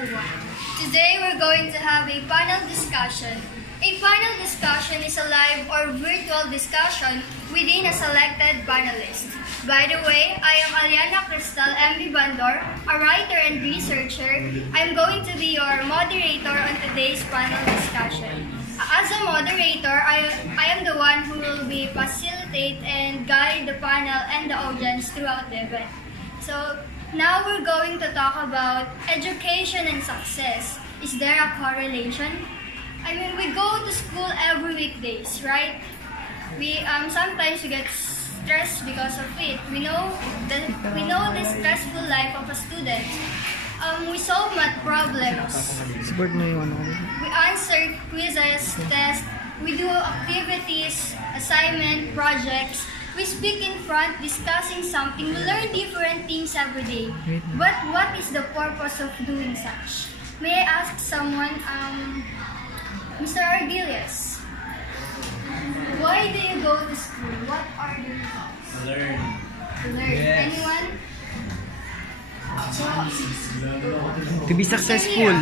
everyone. Today we're going to have a panel discussion. A panel discussion is a live or virtual discussion within a selected panelist. By the way, I am Aliana Cristal MB Bandor, a writer and researcher. I'm going to be your moderator on today's panel discussion. As a moderator, I am the one who will be facilitate and guide the panel and the audience throughout the event. So now we're going to talk about education and success. Is there a correlation? I mean, we go to school every weekdays, right? We sometimes we get stressed because of it. We know the stressful life of a student. We solve math problems. We answer quizzes, tests. We do activities, assignment, projects. We speak in front, discussing something. We learn different things every day. But what is the purpose of doing such? May I ask someone, Mr. Argilius, why do you go to school? What are the results? To learn. To learn. Yes. Anyone? To be successful.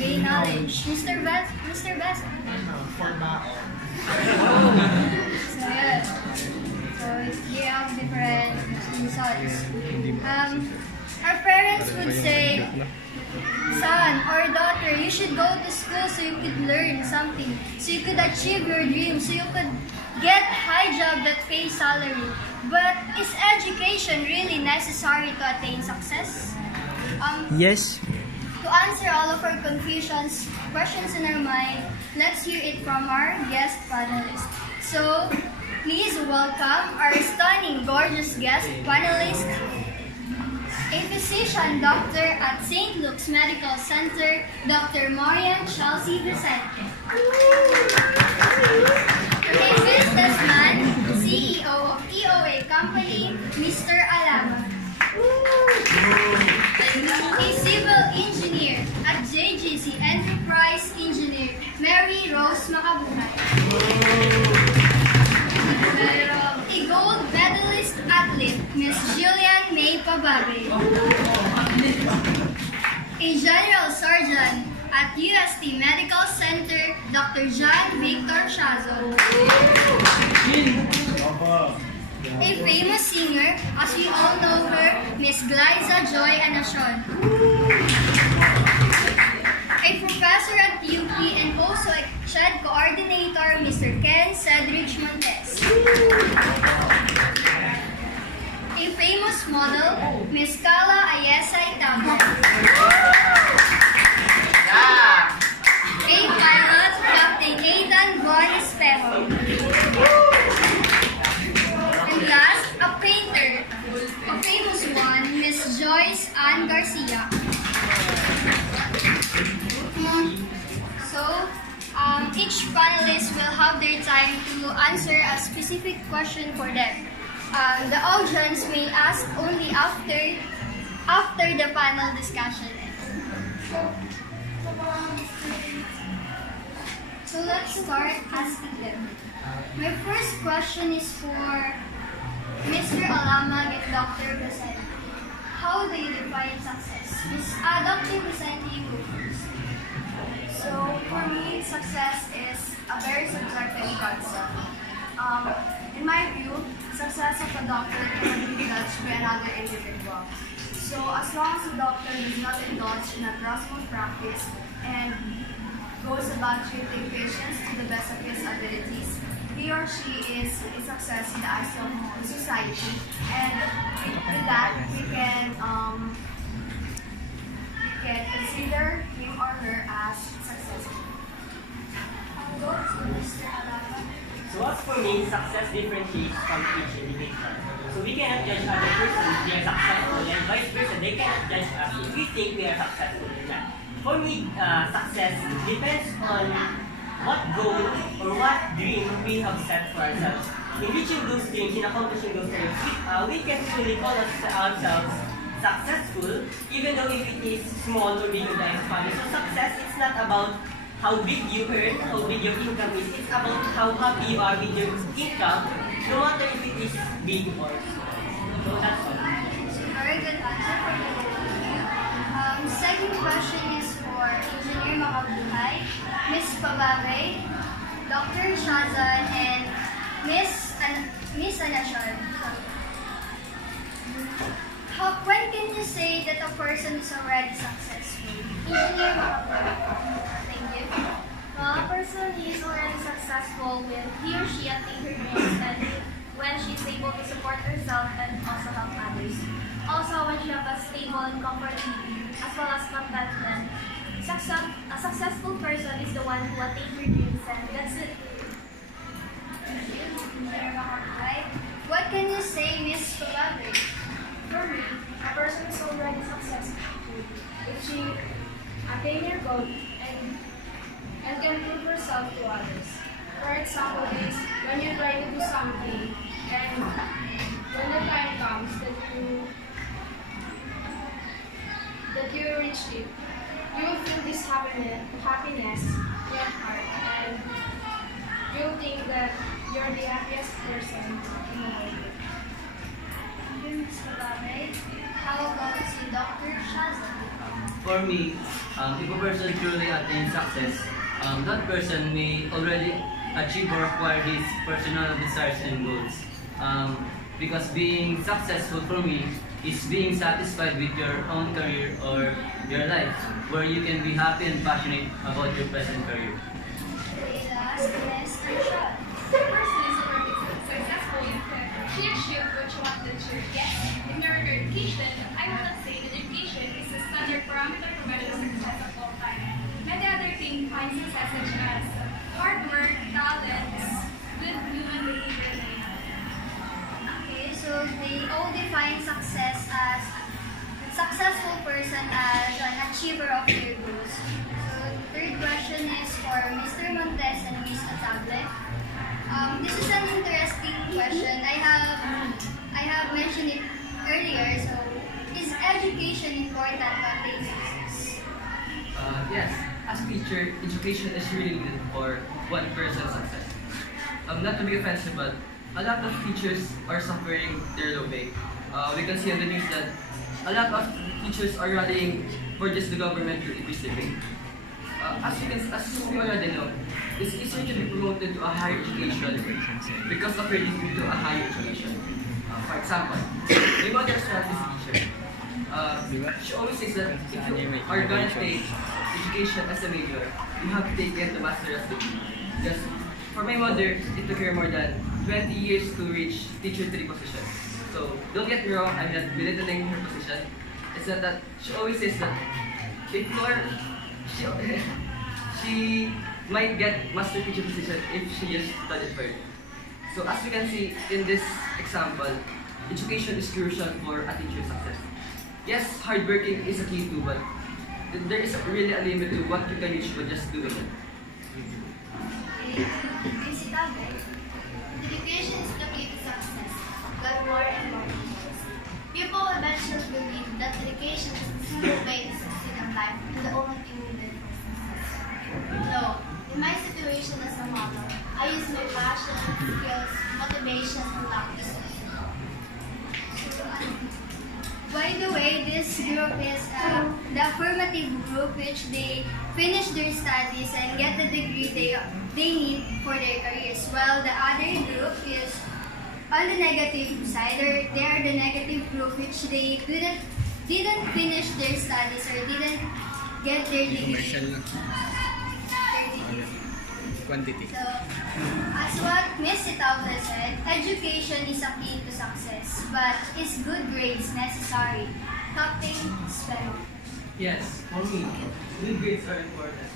Gain knowledge. Mr. Best. So yeah. So we have different results. Our parents would say, son or daughter, you should go to school so you could learn something, so you could achieve your dreams, so you could get a high job that pays salary. But is education really necessary to attain success? Yes. To answer all of our confusions, questions in our mind, let's hear it from our guest panelists. So, please welcome our stunning, gorgeous guest panelist, a physician doctor at St. Luke's Medical Center, Dr. Marian Chelsea Vicente. A businessman, CEO of EOA Company, Mr. Alama. A civil engineer at JGC Enterprise Engineer, Mary Rose Makabuhay. A gold medalist athlete, Miss Jillian May Pababe. A general surgeon at UST Medical Center, Dr. John Victor Shazo. A famous singer, as we all know her, Miss Glyza Joy Anacion. A professor at UP and also a SHED coordinator, Mr. Ken Cedric Montes. A famous model, Miss Carla Ayesa Itabo. A pilot, Captain Nathan Von Espejo. And last, a painter, a famous one, Miss Joyce Ann Garcia. So, each panelist will have their time to answer a specific question for them. The audience may ask only after the panel discussion ends. So let's start asking them. My first question is for Mr. Alama and Dr. Vicente. How do you define success? Dr. Vicente, you go first. So, for me, success is a very subjective concept. In my view, success of a doctor cannot be judged by another individual. So, as long as the doctor does not indulge in a graspful practice and goes about treating patients to the best of his abilities, he or she is a success in the eyes of the society. And with that, we can consider him or her as successful. I'll go to Mr. Alama. So as for me, success differentiates from each individual. So we cannot judge other person if they are successful, and vice versa, they cannot judge us if we think we are successful or not. For me, success depends on what goal or what dream we have set for ourselves. In reaching those dreams, in accomplishing those dreams, we can fully call ourselves successful, even though if it is small or big in the family. So success, it's not about how big you earn, how big your income is. It's about how happy you are with your income, no matter if it is big or small. So that's all. Very good answer for you. Miss Pababe, Dr. Shazan, and Miss Anashar. When can you say that a person is already successful? Engineer Makapulo. Thank you. A person is already successful when he or she attains her dreams and when she is able to support herself and also help others. Also, when she has a stable and comfortable living, as well as contentment. A successful person is the one who attains her dreams, and that's it. Right? What can you say, Miss Pababe? For me, a person is already successful if she attain her goal and can prove herself to others. For example, is when you try to do something and when the time comes that you reach it, you will feel this happiness in your heart, and you'll think that you're the happiest person in the world. Thank you, Miss Pababe. How about si Dr. Shazan? For me, if a person truly attains success, that person may already achieve or acquire his personal desires and goals. Because being successful for me is being satisfied with your own career or your life, where you can be happy and passionate about your present career. Okay, last, Miss Anashar. The person is already successful if she achieved what she wanted to get. In regard to education, I would not say that education is the standard parameter for better success of all time. Many other things define success such as hard work, talents, good human behavior, and many others. Okay, so they all define success as a successful person as an achiever of their goals. So third question is for Mr. Montes and Ms. Atable. This is an interesting question. I have mentioned it earlier. So is education important to attain success? Yes, as teacher, education is really needed for one person's success. Not to be offensive, but a lot of teachers are suffering their low pay. We can see on the news that a lot of teachers are rallying for just the government to increase the pay. As we already know, it's easier to be promoted to a higher education because of your degree to a higher education. For example, my mother is a teacher. She always says that if you are going to take education as a major, you have to take the master's degree. Because for my mother, it took her more than 20 years to reach teacher 3 position. So don't get me wrong, I'm not belittling her position. It's not that she always says that before she might get master teacher position if she just studied further. So as we can see in this example, education is crucial for a teacher's success. Yes, hard working is a key too, but there is really a limit to what you can reach by just doing it. Ms. Atable. Education is the key to success, but more and more people eventually believe that education is the single way to succeed in life and the only thing needed for success. No, in my situation as a mother, I use my passion, skills, motivation, and luck to succeed. By the way, this group is the affirmative group, which they finish their studies and get the degree they need for their careers. While the other group is on the negative side, they are the negative group, which they didn't finish their studies or didn't get their degree. Quantity. So, as what Ms. Itauta said, education is a key to success, but is good grades necessary? Captain Sven. Yes, for me, good grades are important.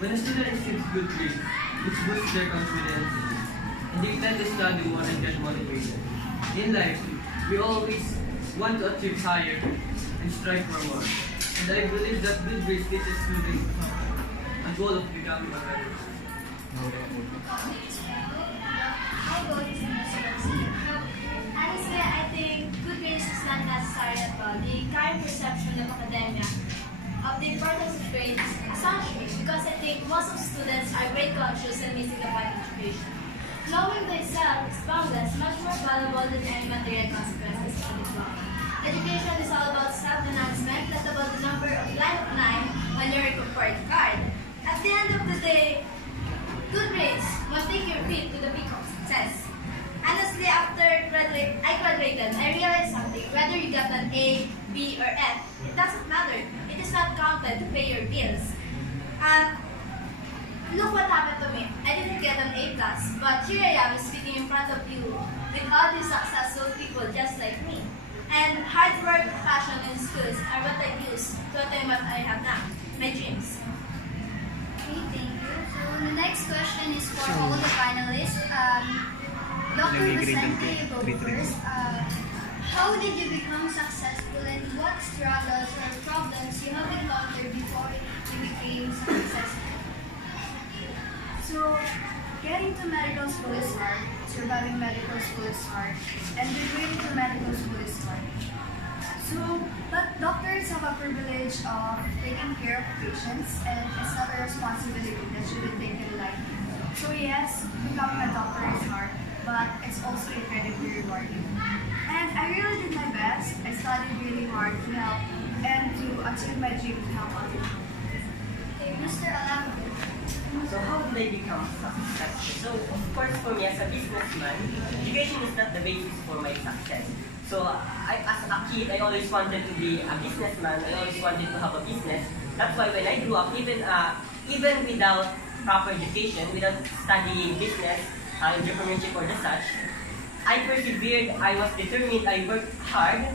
When a student receives good grades, it boosts their confidence and they tend to study more and get motivated. In life, we always want to achieve higher and strive for more. And I believe that good grades teaches students a goal of becoming a better person. How about Ms. Rosie? Honestly, I think good grades is not necessary at all. The current perception of academia of the importance of grades is assumptions because I think most of students are grade conscious and missing the point of education. Knowing thyself is boundless, much more valuable than any material consequences of diploma. Education is all about self-enhancement, not about the number of line of 9 on your report card. At the end of yet, it doesn't matter. It is not counted to pay your bills. And look what happened to me. I didn't get an A+, but here I am speaking in front of you with all these successful people just like me. And hard work, passion, and skills are what I use to attain what I have now, my dreams. Okay, thank you. So the next question is for all the finalists. Dr. Vicente, you go first. How did you become successful and what struggles or problems you have encountered before you became successful? So, getting to medical school is hard. Surviving medical school is hard. And graduating to medical school is hard. So, but doctors have a privilege of taking care of patients, and it's not a responsibility that shouldn't take it lightly. So yes, becoming a doctor is hard, but it's also incredibly rewarding. And I really did my best. I studied really hard to help and to achieve my dream to help others. Okay, Mr. Alamo. So how did I become successful? So of course for me as a businessman, education is not the basis for my success. So as a kid, I always wanted to be a businessman. I always wanted to have a business. That's why when I grew up, even without proper education, without studying business, entrepreneurship or the such, I persevered. I was determined. I worked hard.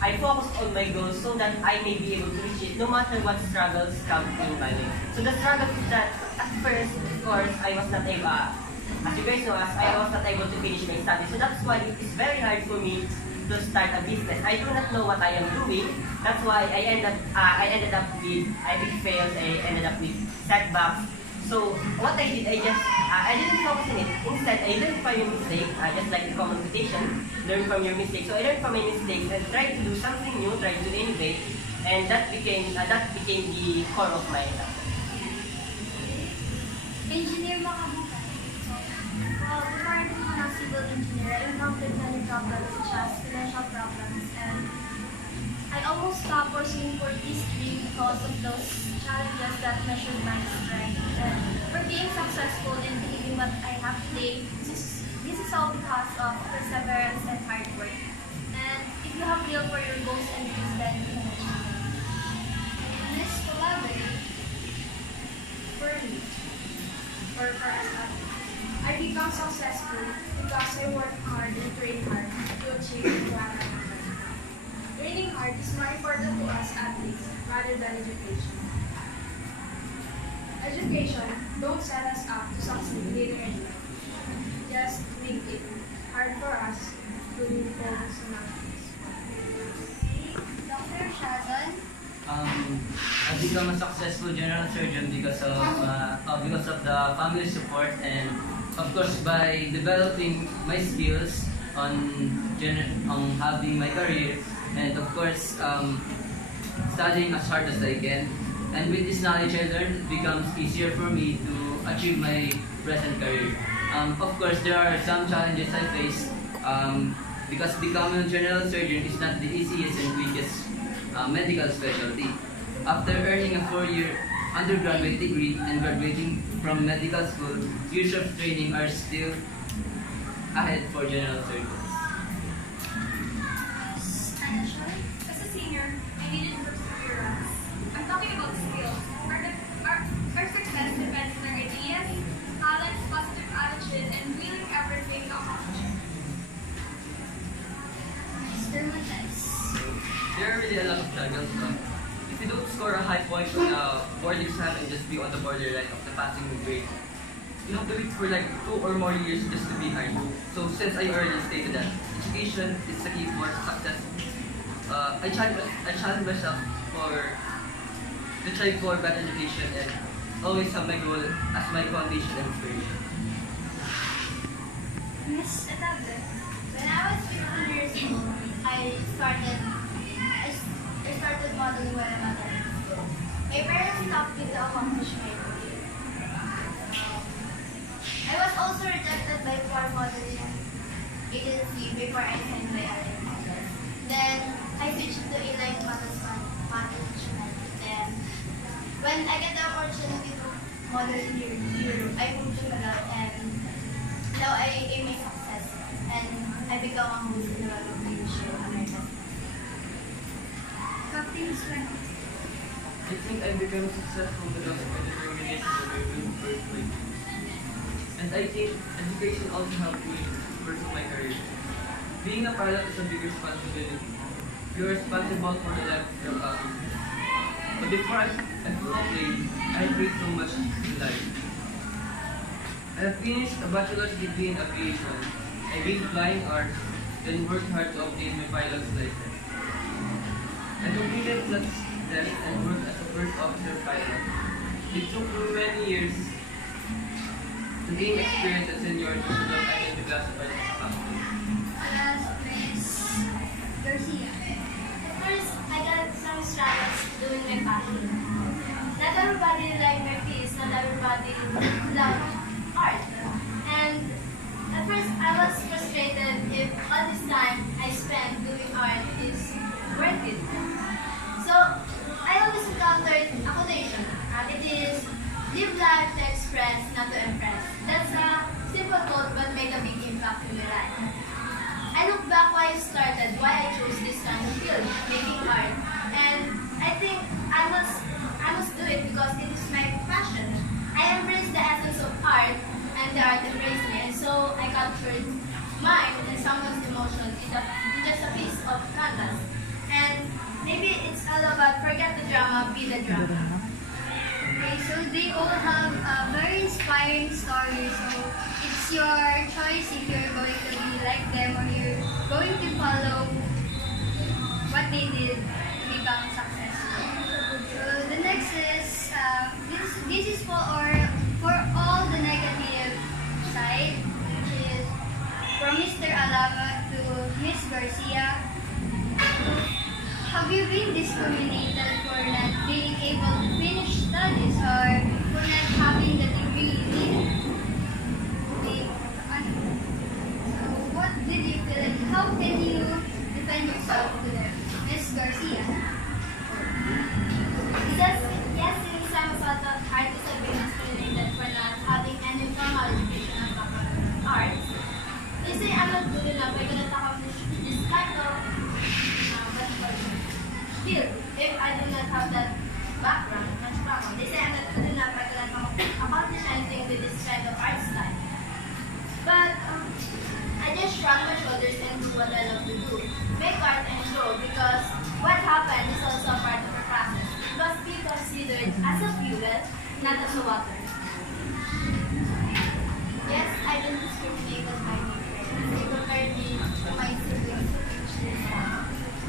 I focused on my goals so that I may be able to reach it no matter what struggles come in my way. So the struggle is that at first, of course, I was not able, as you guys know, I was not able to finish my studies. So that's why it is very hard for me to start a business. I do not know what I am doing. That's why I ended up with big fails. I ended up with setbacks. So what I did, I didn't focus on it. Instead, I learned from your mistake, just like the common quotation, learn from your mistakes. So I learned from my mistakes and tried to do something new, tried to innovate, and that became the core of my success. Engineer Makabuka. Well, before I became a civil engineer, I encountered many problems such as financial problems, and I almost stopped pursuing for this dream because of those challenges that measured my strength. And for being successful in achieving what I have today, this is all because of perseverance and hard work. And if you have will for your goals and dreams, then you can achieve them. Miss Collaborate. For me, or for us, I become successful because I work hard and train hard to achieve what I want. Training hard is more important to us athletes rather than education. Education don't set us up to succeed later in life. Just make it hard for us to focus on our goals. Dr. Shazan. I become a successful general surgeon because of the family support and of course by developing my skills on having my career and of course studying as hard as I can. And with this knowledge I learned, it becomes easier for me to achieve my present career. Of course, there are some challenges I face because becoming a general surgeon is not the easiest and quickest medical specialty. After earning a 4-year undergraduate degree and graduating from medical school, years of training are still ahead for general surgeons. As a senior, I needed perseverance. I'm talking about skills. Our success depends on our ideas, talents, positive attitude, and willing everything to accomplish it. Mr. Mates. There are really a lot of struggles. If you don't score a high point on a board exam and just be on the borderline of the passing grade, you have to wait for like 2 or more years just to be hired. So since I already stated that education is the key for success, I challenge myself to try for better education and always have my goal as my foundation and inspiration. Miss Etable. When I was 15 years old, I started modeling while I'm at school. My parents helped me to accomplish my career. I was also rejected by 4 modeling agency before I signed my other models. Then I switched to Elite Models Management. Then when I get the opportunity to model in Europe, I moved to Manila and now I aim my success and I become a host in one of the show America's. I think I became successful because of my determination to my will first my dreams. And I think education also helped me pursue my career. Being a pilot is a big responsibility. You're responsible for the life of your passengers. But before I flew a plane, I prayed so much in life. I have finished a bachelor's degree in aviation. I did flying arts, then worked hard to obtain my pilot's license. I completed flight test and worked as a first officer pilot. It took me many years to gain experience and seniority so that I can be classified as a captain. Last, Miss Garcia. At first, I got some struggles doing my passion. Not everybody like my piece, not everybody loved art. And at first, I was frustrated if all this time I spent doing art is worth it. So, I always encountered a quotation. It is, live life to express, not to impress. That's a simple quote but made a big impact in my life. I look back why I started, why I chose this kind of field, making art. And I think I must do it because it is my passion. I embrace the essence of art and the art embraced me. And so I captured mine and someone's emotion in just a piece of canvas. And maybe it's all about forget the drama, be the drama. Okay, so they all have a very inspiring story. So it's your choice if you're going to be like them or you're going to follow what they did to become successful. So the next is this is for all the negative side, which is from Mr. Alava to Miss Garcia. Have you been discriminated for not being able to finish studies or for not having the degree you needed? Okay, so what did you feel and how can you defend yourself to them? Miss Garcia. Yes, since I'm a sort of artist, I've been discriminated for not having any formal education of arts. They say I'm not good enough, I cannot accomplish this kind of field if I do not have that background. They say I'm not good enough, I cannot accomplish anything with this kind of art style. But I just shrug my shoulders and do what I love to do. Make art and show because what happened is also a part of the process. It must be considered as a fuel, not as a water. Yes, I've been discriminated by my parents. They compared me to my siblings.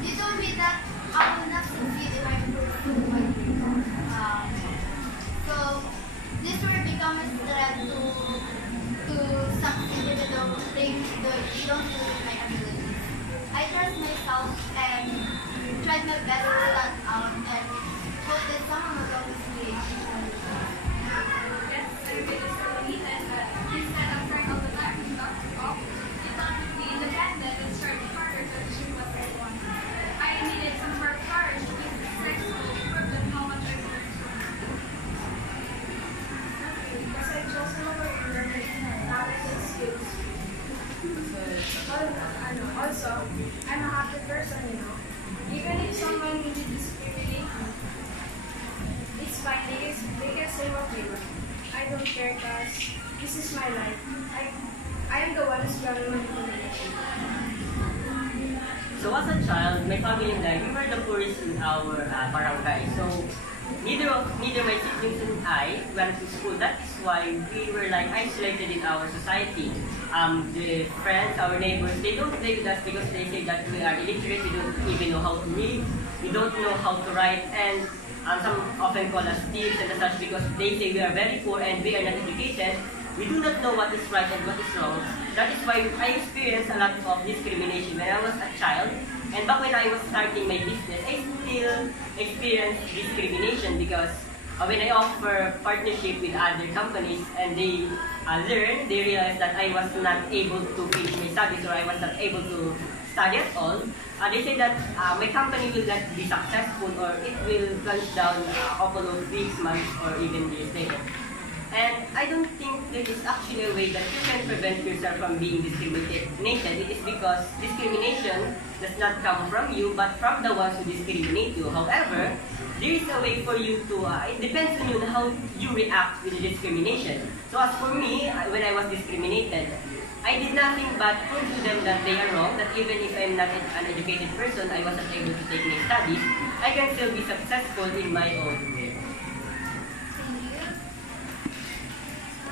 They told me that I will not succeed if I pursue my dream. So this will become a threat to succeed even though they don't believe my abilities. I trust myself and tried my best to stand out and hope that someone will always be Yes, I've been discriminated, but instead of trying all the time to talk off, it taught me to be independent and start harder to achieve what I want. I needed some more courage to be successful, prove them how much I worked. Because I chose my career, not as an excuse. Also, I'm a happy person, you know. Even if someone needed to discriminate me, it's fine. They can say what they want. I don't care because this is my life. I am the one who's running manipulation. So as a child, my family and I, we were the poorest in our barangay. So neither my siblings and I went to school. That is why we were like isolated in our society. The friends, our neighbors, they don't play with us because they say that we are illiterate. We don't even know how to read. We don't know how to write, and some often call us thieves and such because they say we are very poor and we are not educated. We do not know what is right and what is wrong. That is why I experienced a lot of discrimination when I was a child. And back when I was starting my business, I still experienced discrimination because when I offer partnership with other companies and they they realize that I was not able to finish my studies or I was not able to study at all. They say that my company will not be successful or it will plunge down a couple of weeks, months, or even years later. And I don't think there is actually a way that you can prevent yourself from being discriminated. It is because discrimination does not come from you, but from the ones who discriminate you. However, there is a way for you to, it depends on you on how you react with the discrimination. So as for me, when I was discriminated, I did nothing but prove to them that they are wrong, that even if I'm not an educated person, I wasn't able to take my studies, I can still be successful in my own way.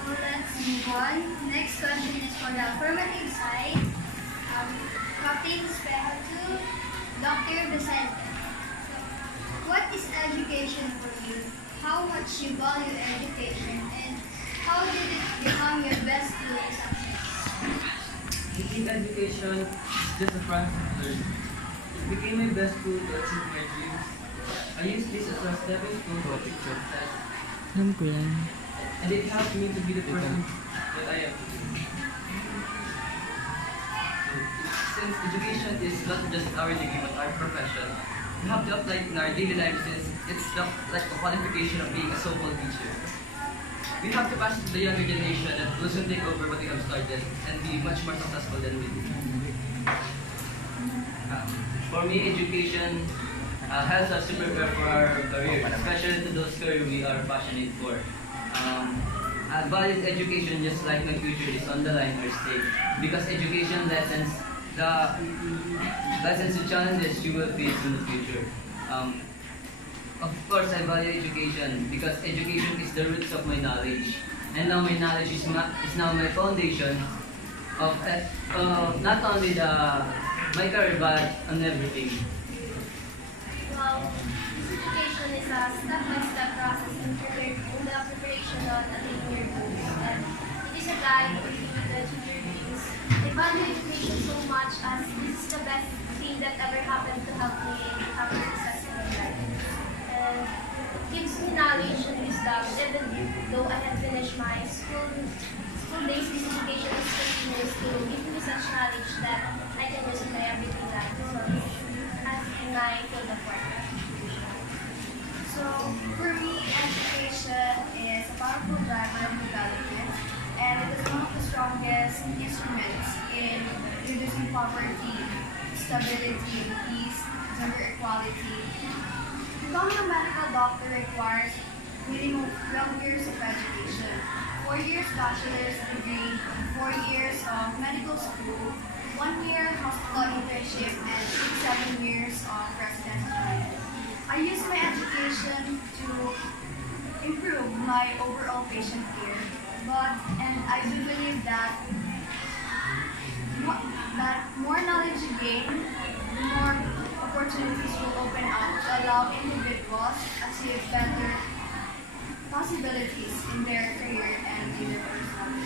So let's move on. Next question is for the affirmative side. Captain Espejo to Dr. Vicente. What is education for you? How much you value education, and how did it become your best tool in success? I think education is just a process of learning. It became my best tool to achieve my dreams. I use this as a stepping stone to success. Alam ko yan. And it helped me to be the person that I am today. So, since education is not just our degree but our profession, we have to apply it in our daily life since it's not like a qualification of being a so-called teacher. We have to pass it to the younger generation that will soon take over what we have started and be much more successful than we did. For me, education helps us to prepare for our career, especially to those careers we are passionate for. Valid education, just like my future, is on the line or stake because education lessons the challenges you will face in the future. Of course, I value education because education is the roots of my knowledge, and now my knowledge is now my foundation of not only my career but on everything. Well, this education is a step-by-step process in the preparation on attaining your goals. And it is a guide to achieve your dreams. I value education so much as this is the best thing that ever happened to help me become successful in life. And it gives me knowledge and wisdom even though I have finished my school days. This education is continuous to give me such knowledge that I can use in my everyday life as well as in my field of work. So, for me, education is a powerful driver of development, and it is one of the strongest instruments in reducing poverty, stability, peace, gender equality. Becoming a medical doctor requires minimum 12 years of education, 4 years bachelor's degree, 4 years of medical school, 1 year hospital internship, and 7 years of residency. I use my education to improve my overall patient care, and I do believe that more knowledge you gain, more opportunities will open up to allow individuals to achieve better possibilities in their career and in their personal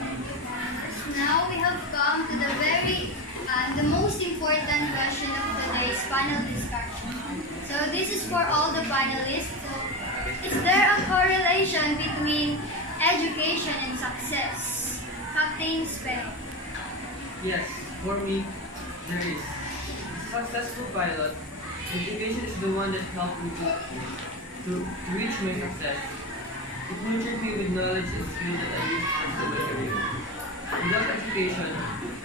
life. Now we have come to the most important question of today's panel discussion. So this is for all the panelists. So, is there a correlation between education and success? Captain Espejo. Yes, for me, there is. Successful pilot, education is the one that helped me to reach my success. It nurtured me with knowledge and skills that I use to pursue my career. Without education,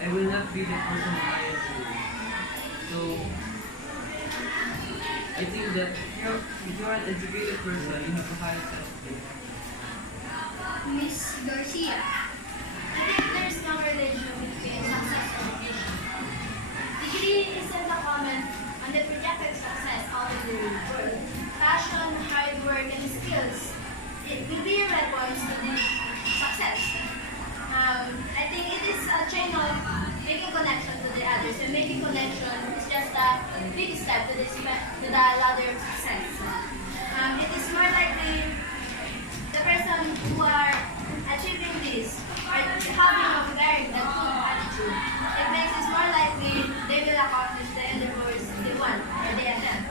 I will not be the person I am today. So, I think that if you are an educated person, you have a higher self-esteem. Miss Garcia. I think there is no relation between success and education. Degree isn't a comment on the projected success of the world. Passion, hard work, and skills will be your weapons to the success. I think it is a chain of making connection to the others, and making connection is just a big step to the ladder of success. It is more likely the person who are achieving this are having a very good attitude. It makes it more likely they will accomplish the endeavors they want or they attempt.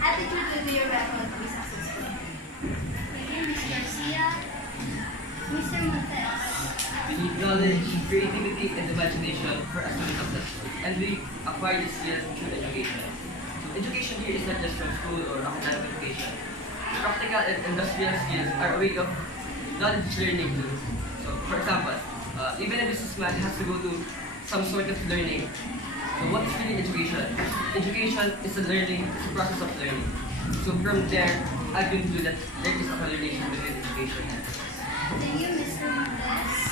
Attitude will be your weapon to be successful. Thank you, Miss Garcia. Mr. Montes. We need knowledge, creativity, and imagination for us to be successful. And we acquire these skills through education. So education here is not just from school or academic education. Practical and industrial skills are a way of knowledge learning too. So, for example, even a businessman has to go to some sort of learning. So, what is really education? Education is a learning, it's a process of learning. So, from there, I conclude that there is a correlation between education and success. Thank you, Mr. Montes.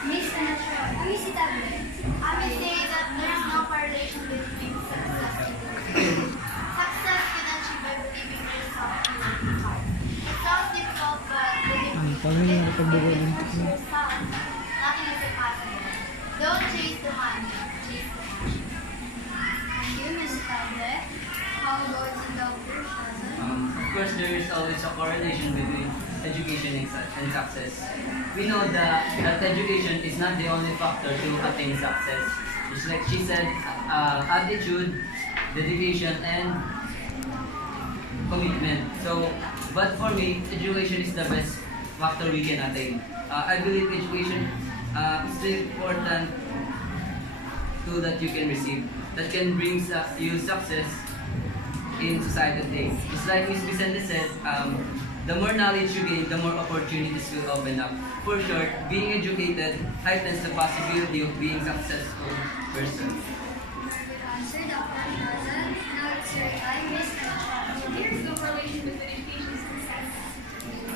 Miss Anasha, Miss Itable. I may say that there is no correlation between success and education. Success can achieve by believing in yourself and working hard. It sounds difficult, but with paano yung napagbuo ng yourself, nothing is impossible. Don't chase the money, chase the passion. Thank you, Miss Itable. How about the Dr. Shazan? Of course, there is always a correlation between education and success. We know that education is not the only factor to attain success. Just like she said, attitude, dedication, and commitment. So, but for me, education is the best factor we can attain. I believe education is the important tool that you can receive that can bring you success in society today. It's like Ms. Vicente said, the more knowledge you gain, the more opportunities will open up. For short, being educated heightens the possibility of being successful person. Good answer, Dr. Shazan. Now it's your time, Miss Anasha. So here's the correlation between education and success.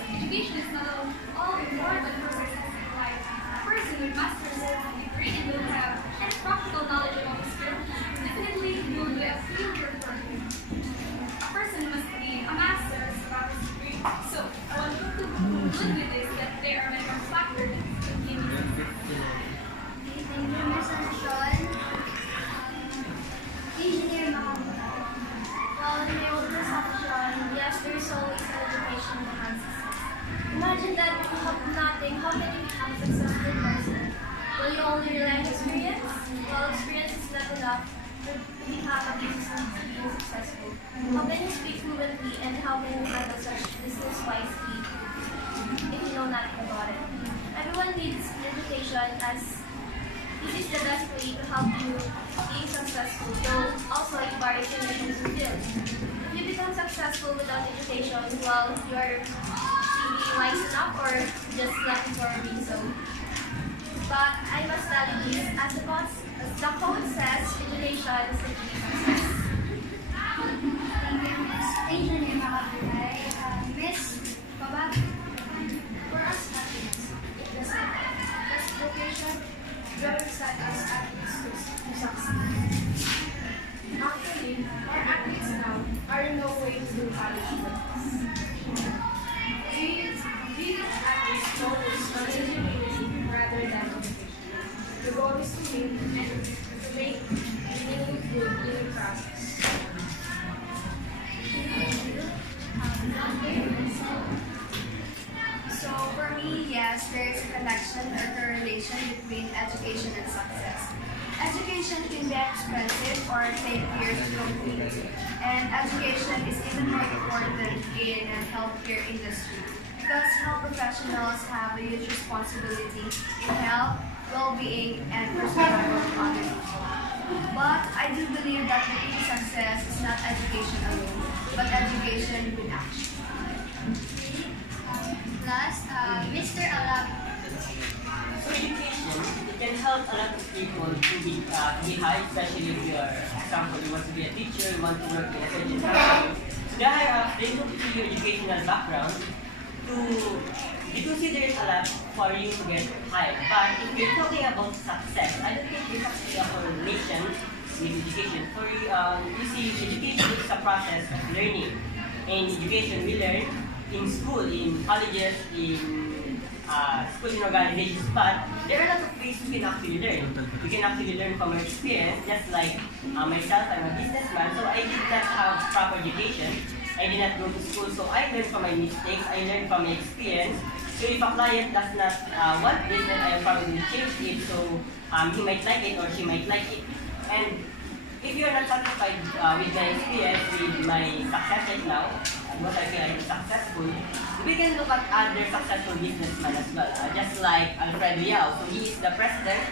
Education is not all important for success in life. A person with master's degree and will have any practical knowledge about the skill definitely will be a field worker. A person must be a master's about his degree. So I want you to conclude with this that there are many factors that can give you success. Thank you, Miss Anasha. Engineer Mahamud. Well, in my own perception, yes, there is always an education behind success. Imagine that if you have nothing, how can you become a successful person? Will you only rely on experience? Well, experience is not enough to become a businessman to be successful. How can you speak fluently and how can you handle such business wisely if you know nothing about it? Everyone needs education as this is the best way to help you being successful, though also it varies in different fields. If you become successful without education, well, you are maybe wise enough or just lucky for being so. But I must study this as the quote says, education is the key to success. Thank you, Miss Engineer Mahamud. Miss Babak. For us athletes, it does not. Because education drives us athletes to succeed. Actually, our athletes now are in no way to do college sports. We athletes focus on engineering rather than education. The goal is to win and to make meaningful in the process. So for me, yes, there is a connection or correlation between education and success. Education can be expensive or take years to complete, and education is even more important in the healthcare industry because health professionals have a huge responsibility in health, well-being, and survival of other people. But I do believe that the key to success is not education alone, but education with action. Last, Mr. Alab. Education, it can help a lot of people to be high, especially if you are, for example, you want to be a teacher, you want to work in a certain company. So they hire up, they look to your educational background to be considered a lot for you to get hired. But if you're talking about success, I don't think there's actually a correlation with education. For you see, education is a process of learning. In education, we learn in school, in colleges, in school in organizations, but there are a lot of ways you can actually learn. You can actually learn from your experience, just like myself, I'm a businessman, so I did not have proper education. I did not go to school, so I learned from my mistakes, I learned from my experience. So if a client does not want this, then I probably change it, so he might like it or she might like it. And if you're not satisfied with my experience, with my success right now, what I feel like is successful, we can look at other successful businessmen as well. Just like Alfredo Yao, so he is the president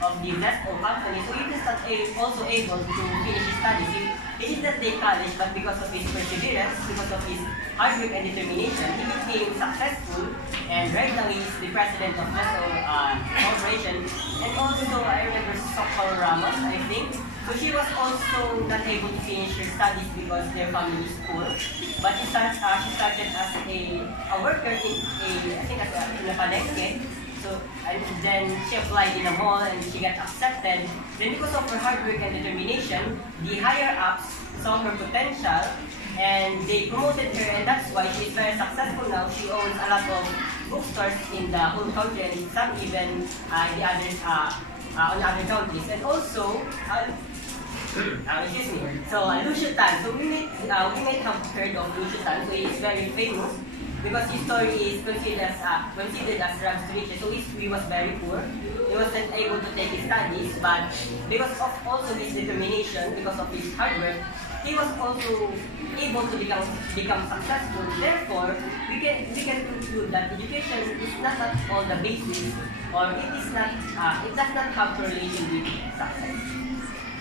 of the Zesto company, so he is not also able to finish his studies. He he did not take college, but because of his perseverance, because of his hard work and determination, he became successful. And right now, he is the president of Leso Corporation. And also, I remember Sokol Ramos, I think. So she was also not able to finish her studies because their family is poor. But she started as a worker in a palengke. So, and then she applied in a mall and she got accepted. Then because of her hard work and determination, the higher ups saw her potential and they promoted her, and that's why she's very successful now. She owns a lot of bookstores in the whole country and some even the others on other countries. And also, excuse me. So Lucio Tan. So we might have heard of Lucio Tan. So he is very famous because his story is considered as rags to riches. So he was very poor. He wasn't able to take his studies, but because of also his determination, because of his hard work, he was also able to become successful. Therefore, we can conclude that education is not at all the basis, or it does not have correlation with success.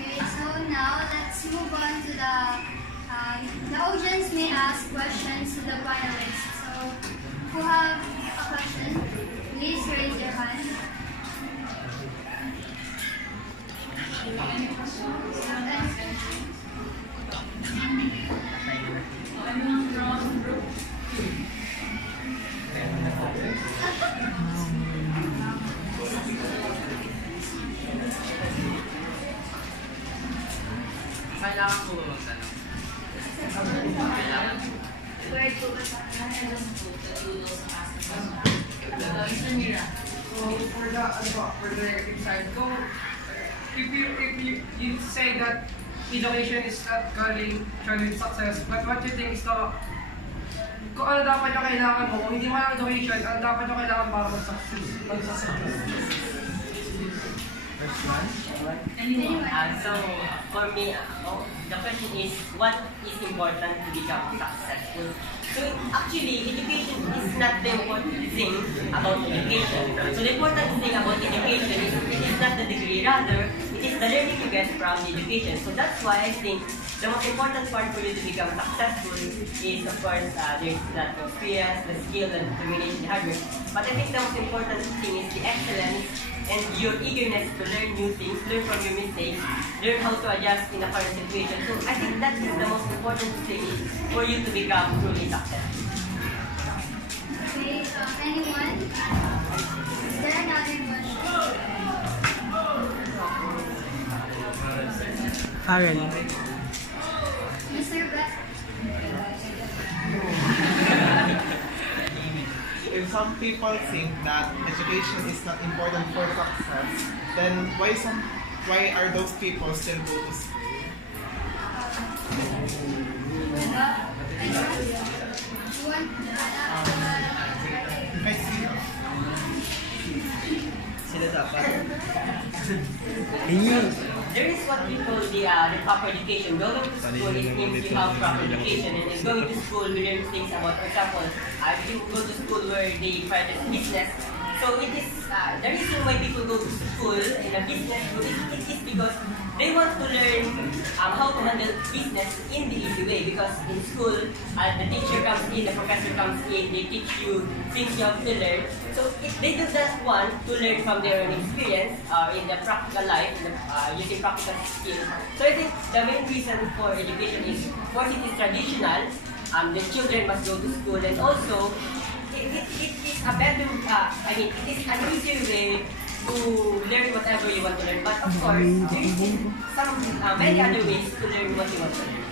Okay, so now let's move on to the audience may ask questions to the finalists. So, who have a question, please raise your hand. Kailangan po ba magtanong? Kailangan po. Mr. Mira, so for the negative side, so if you say that education is not calling success, but what you think is kung ano dapat yung kailangan mo, kung hindi mo lang education, ano dapat yung kailangan para mag-success? First one. So for me, the question is, what is important to become successful? So actually, education is not the important thing about education. So the important thing about education is not the degree, rather it is the learning you get from the education. So that's why I think the most important part for you to become successful is, of course, there's that experience, the skill, and determination, hard work. But I think the most important thing is the excellence and your eagerness to learn new things, learn from your mistakes, learn how to adjust in a current situation. So I think that is the most important thing for you to become truly successful. Okay, anyone? Is there another question? Aaron. Mr. Beth? If some people think that education is not important for success, then why are those people still go to school? I see. Sila dapat. There is what we call the proper education. Going to school, it means you have proper education. And in going to school, we learn things about, for example, if you go to school where they practice business. So it is, the reason why people go to school in a business school is because they want to learn how to handle business in the easy way. Because in school, the teacher comes in, the professor comes in, they teach you things you have to learn. So if they do not want to learn from their own experience in the practical life, using practical skills. So I think the main reason for education is, of course, it is traditional. The children must go to school, and also it is a better, it is an easier way to learn whatever you want to learn. But of course, there is many other ways to learn what you want to learn.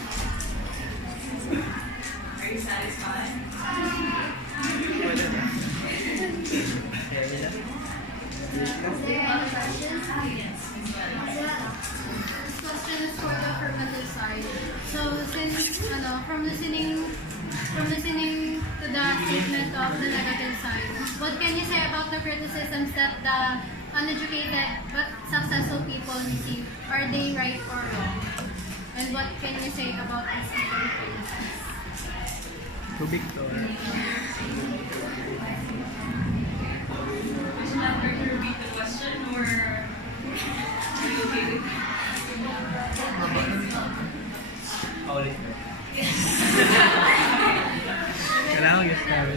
Are you satisfied? Is there any questions? Yes. This question is for the affirmative side. So since from listening to the statement of the negative side, what can you say about the criticisms that the uneducated but successful people receive? Are they right or wrong? And what can you say about this? Tubig to. Would you like her to repeat the question, or are you okay with it? Paulit. Kailangan mag-sabi.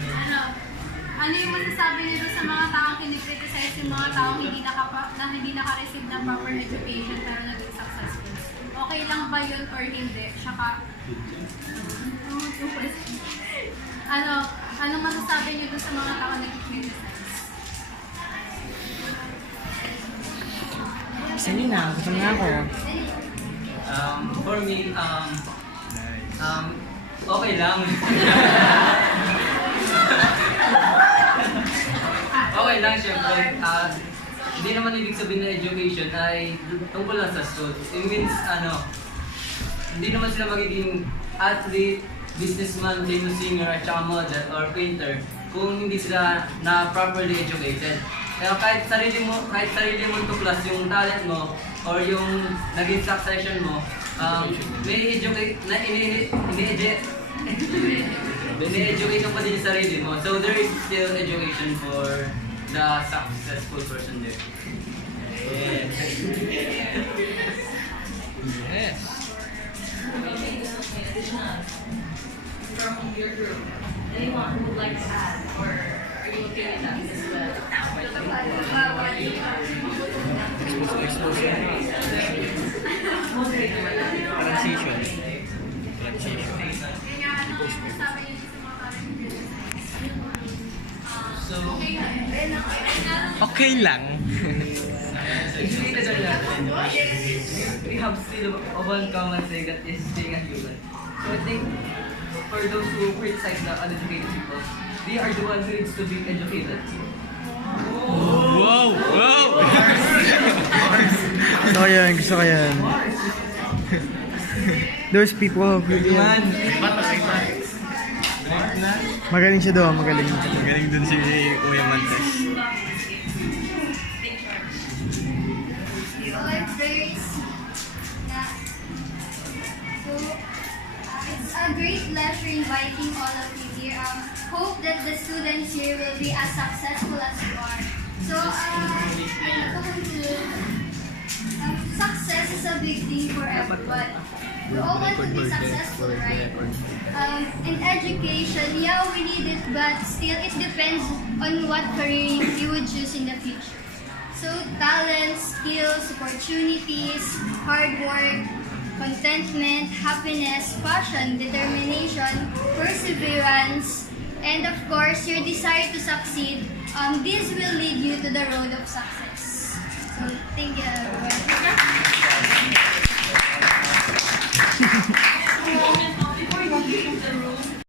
Ano yung masasabi niyo sa mga taong kinikriticize yung mga taong hindi naka-receive ng proper education pero naging successful? Okay lang ba yun or hindi? Tsaka, ano masasabi niyo dun sa mga taong nag-criticize? Sige na, gutom na ako. For me, okay lang. Okay lang, syempre. Hindi naman ibig sabihin na education ay tungkol lang sa school. It means, hindi naman sila magiging athlete, businessman, famous singer, at saka model, or painter kung hindi sila na properly educated. Kaya kahit sarili mo tuklas yung talent mo or yung naging succession mo, may educate na ini-educate mo pa din yung sarili mo. So there is still education for the successful person there. Yes. Yes. From your group, anyone who would like to add, or are you okay with that as well? Transition. So, Okay lang. Actually, we have still one common thing that is being a human. So I think for those who criticize the uneducated people, they are the ones who needs to be educated. Wow! Wow! Gusto ko yan. Those people who Man! magaling siya doon, magaling. Magaling dun si Kuya Mantes. It's a great pleasure inviting all of you here. Hope that the students here will be as successful as you are. So, success is a big thing for everyone. We all want to be successful, right? In education, yeah, we need it, but still it depends on what career you would choose in the future. So, talent, skills, opportunities, hard work, contentment, happiness, passion, determination, perseverance, and of course, your desire to succeed, this will lead you to the road of success. So, thank you everyone.